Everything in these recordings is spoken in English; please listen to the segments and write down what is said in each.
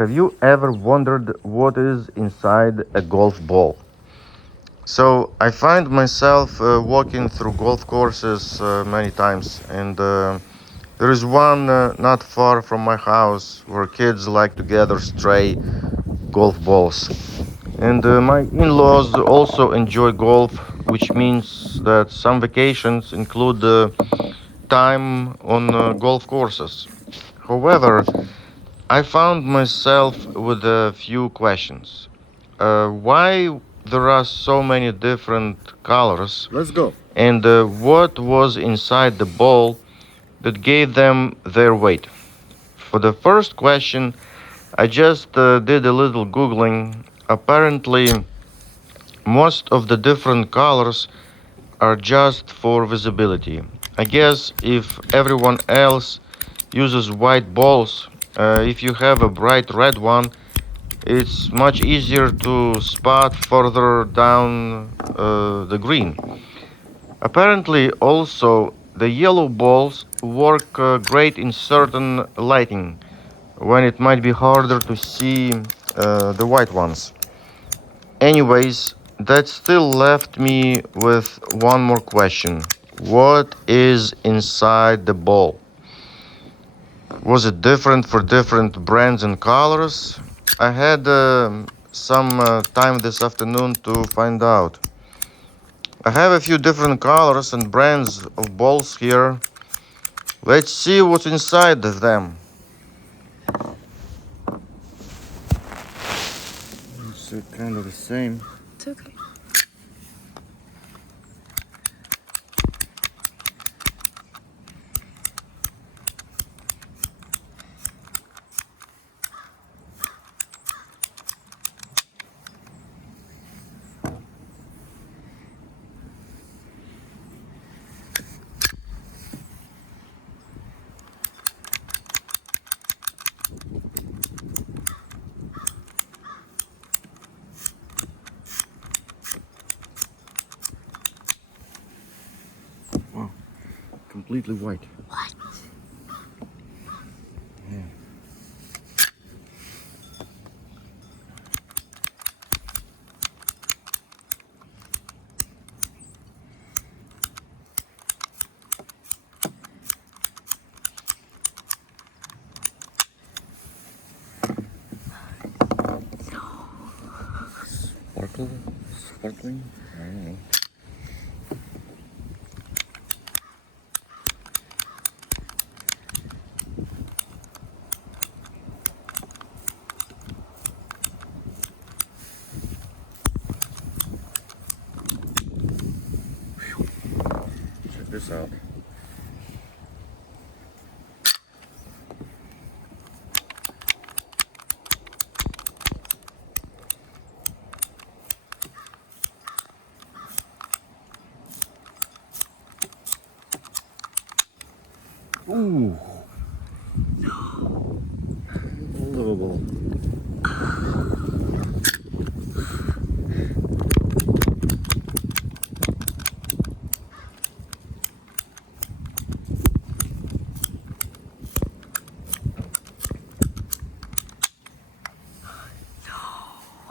Have you ever wondered what is inside a golf ball? So I find myself walking through golf courses many times, and there is one not far from my house where kids like to gather stray golf balls. And my in-laws also enjoy golf, which means that some vacations include time on golf courses. However, I found myself with a few questions. Why there are so many different colors, Let's go. and what was inside the ball that gave them their weight? For the first question, I just did a little Googling. Apparently, most of the different colors are just for visibility. I guess if everyone else uses white balls, if you have a bright red one, it's much easier to spot further down the green. Apparently, also, the yellow balls work great in certain lighting when it might be harder to see the white ones. Anyways, that still left me with one more question. What is inside the ball? Was it different for different brands and colors? I had some time this afternoon to find out. I have a few different colors and brands of balls here. Let's see what's inside of them. It's kind of the same. It's okay. Wow, completely white. What? Yeah. Sparkling? I don't know. Check this out. Ooh. Unbelievable.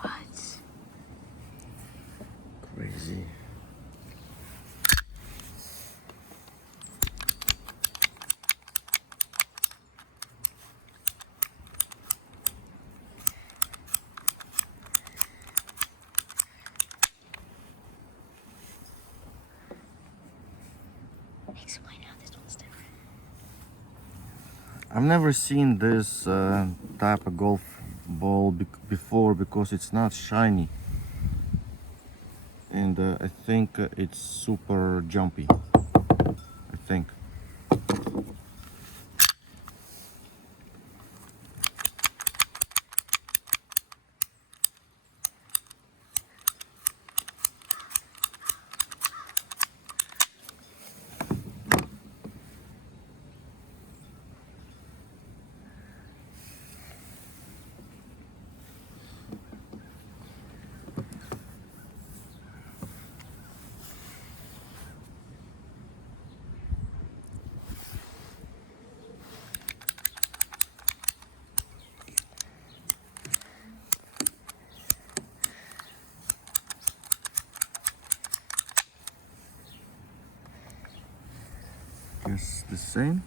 What? Crazy. Explain how this one's different. I've never seen this type of golf ball before because it's not shiny, and I think it's super jumpy. I think. the same.